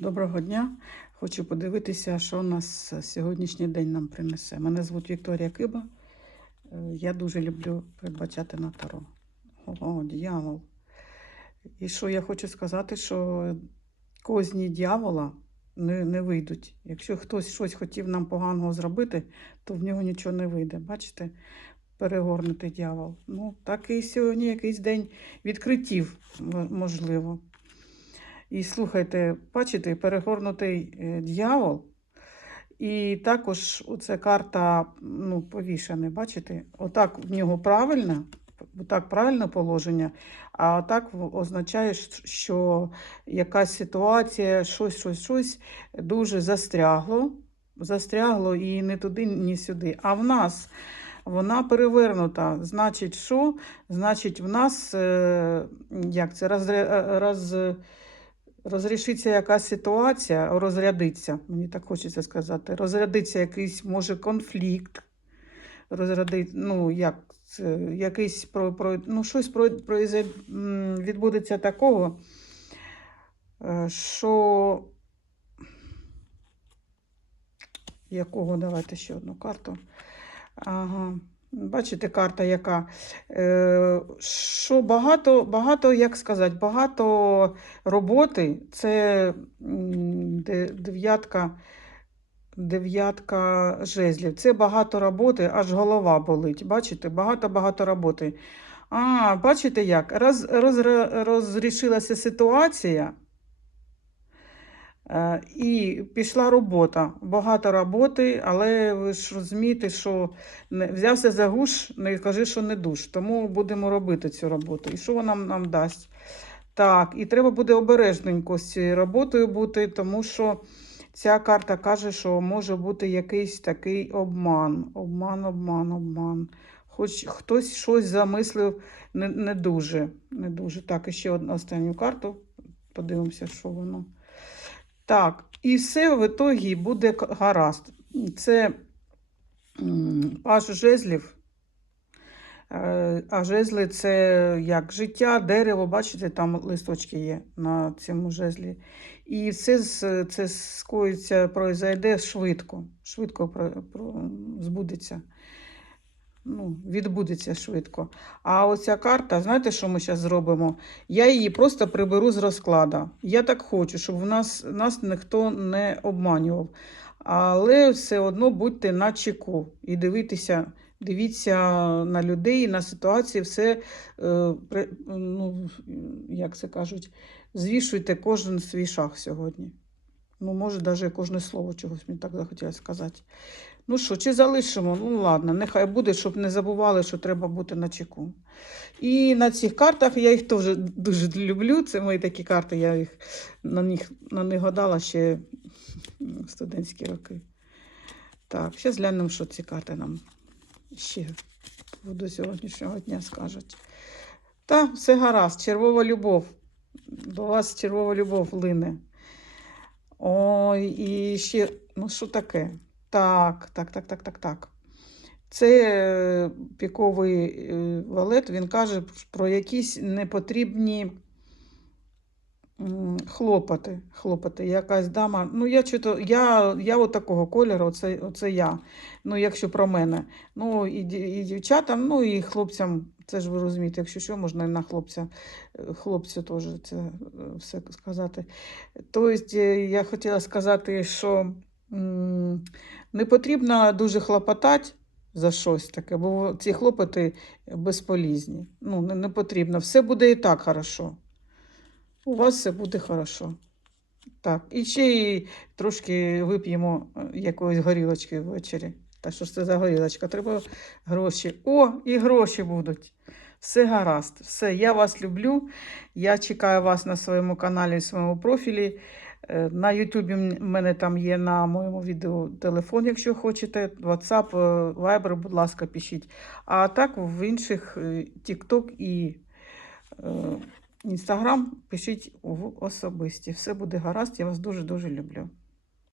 Доброго дня. Хочу подивитися, що у нас сьогоднішній день нам принесе. Мене звуть Вікторія Киба. Е, Я дуже люблю передбачати на таро. О, дьявол. І що я хочу сказати, що козні дьявола не, не вийдуть. Якщо хтось щось хотів нам поганого зробити, то в нього нічого не вийде. Бачите? Перегорнутий дьявол. Ну, так і сьогодні якийсь день відкриттів, можливо. І слухайте, бачите, перегорнутий е, дьявол. І також оця карта ну, повішена, бачите? Отак в нього правильно, отак правильне положення, а отак означає, що якась ситуація, щось, щось, щось дуже застрягло, застрягло і не туди, ні сюди. А в нас вона перевернута. Значить, що? Значить, в нас е, як це розря- роз, розрішиться якась ситуація, розрядиться, мені так хочеться сказати, розрядиться якийсь, може, конфлікт, розряди, ну, як якийсь про, про, ну, щось про, про, відбудеться такого, е, що якого давайте ще одну карту. Ага. Бачите, карта яка. Е, що багато, багато, як сказати, багато роботи. Це дев'ятка, дев'ятка жезлів. Це багато роботи, аж голова болить. Бачите, багато-багато роботи. А, бачите як? Роз, розра- розрішилася ситуація. Е, І пішла робота. Багато роботи, але ви ж розумієте, що взявся за гуш, не кажи, що не душ. Тому будемо робити цю роботу. І що вона нам дасть? Так, і треба буде обережненько з цією роботою бути, тому що ця карта каже, що може бути якийсь такий обман. Обман, обман, обман. Хоч хтось щось замислив не, не дуже. Не дуже. Так, і ще одну останню карту. Подивимося, що воно. Так, і все в ітогі буде гаразд. Це паж жезлів. Е, А жезли це як життя, дерево, бачите, там листочки є на цьому жезлі. І все це скоїться, пройде швидко. Швидко про, про, збудеться. Ну, відбудеться швидко. А оця карта, знаєте, що ми зараз зробимо? Я її просто приберу з розклада. Я так хочу, щоб в нас, нас ніхто не обманював. Але все одно будьте на чеку і дивитися, дивіться на людей, на ситуації, все, е, ну, як це кажуть, звішуйте кожен свій шаг сьогодні. Ну, може, навіть кожне слово чогось мені так захотілося сказати. Ну що, чи залишимо? Ну ладно, нехай буде, щоб не забували, що треба бути на чеку. І на цих картах я їх теж дуже люблю. Це мої такі карти, я їх на них, на них гадала ще в студентські роки. Так, зараз глянемо, що ці карти нам ще до сьогоднішнього дня скажуть. Та, все гаразд, червова любов. До вас червова любов лине. Ой, і ще, ну що таке? Так, так, так, так, так, так. Це е, піковий е, валет, він каже про якісь непотрібні хлопоти. хлопоти. Якась дама. Ну, я чито, я, я от такого кольору, оце, оце я. Ну, якщо про мене. Ну, і, і дівчатам, ну і хлопцям, це ж ви розумієте, якщо що, можна і на хлопця, е, хлопцю теж це е, все сказати. Тобто, е, я хотіла сказати, що не потрібно дуже хлопотати за щось таке, бо ці хлопоти безполізні. Ну, не, не потрібно. Все буде і так хорошо. У вас все буде хорошо. Так, і ще й трошки вип'ємо е, якоїсь горілочки ввечері. Та що ж це за горілочка? Треба гроші. О, і гроші будуть. Все гаразд. Все, я вас люблю. Я чекаю вас на своєму каналі, своєму профілі. Е, На Ютубі в мене там є на моєму відео телефон, якщо хочете. WhatsApp, е, Viber, будь ласка, пишіть. А так в інших TikTok і Instagram пишіть в особисті. Все буде гаразд. Я вас дуже-дуже люблю.